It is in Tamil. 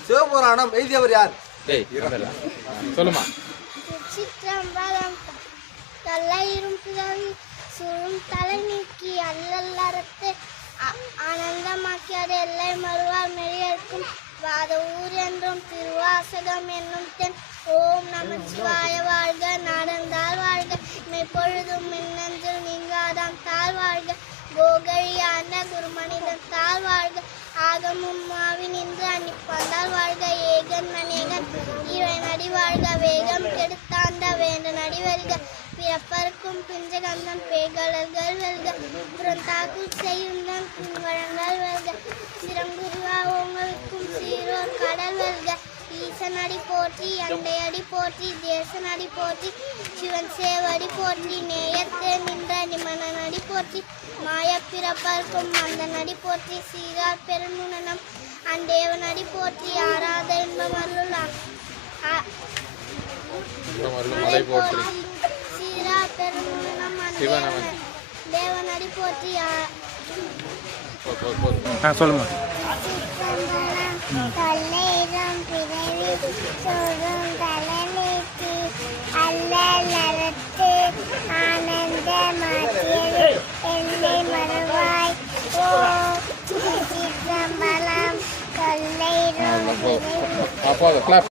சிவபுராணம் எழுதியவர் யார்? சொல்லுமா. சிற்றம்பலம் தொல்லையிரும் பிறவி சுழும் தலை நீக்கி அல்லல்லறத்தை ஆனந்தமாக்கி அது எல்லை மறுவார் மெழியற்கும் வாத ஊர் என்றும் திருவாசகம் என்னும் தென் ஓம் நமச்சிவாய வாழ்க நாடந்தால் வாழ்க மெய்ப்பொழுதும் மின்னஞ்சில் நீங்காதாம் தாழ் வாழ்க கோகழியான குருமனிதன் தாழ் வாழ்க ஆகமும் மாவி நின்று அன்னிப்பந்தால் வாழ்க ஏகன் அநேகன் இவன் அடி வாழ்க வேகம் கெடுத்தாந்த வேண்ட நடி வெல்க பிறப்பருக்கும் பிஞ்சகந்தன் பேகலர்கள் வெல்க புறந்தாக்குள் செய்யுந்தன் பின்வழங்கள் வெல்க சிறங்குருவா ஓங்கவிக்கும் சீரோர் கடல் வெல்க ஈசன் அடி போற்றி அண்டை அடி போற்றி தேசன் அடி போற்றி சிவன் சேவடி போற்றி நேயத்தே நின்ற நிமனன் அடி போற்றி மாய பிறப்பருக்கும் அந்த நடி போற்றி சீரார் பெருநுணனம் அண்டேவன் அடி போற்றி ஆராத இன்பம் அருளாம் சீரார் பெருநுணனம் அண்டேவன் தேவன் அடி போற்றி சொல்லுங்க. தொல்லையிரும் பிறவி சூழும் தலை நீக்கி அல்லலறத்து ஆனந்த மாற்றியது எல்லை மறுவாய் ஓ சிற்றம்பலம் தொல்லையிரும் பிறவி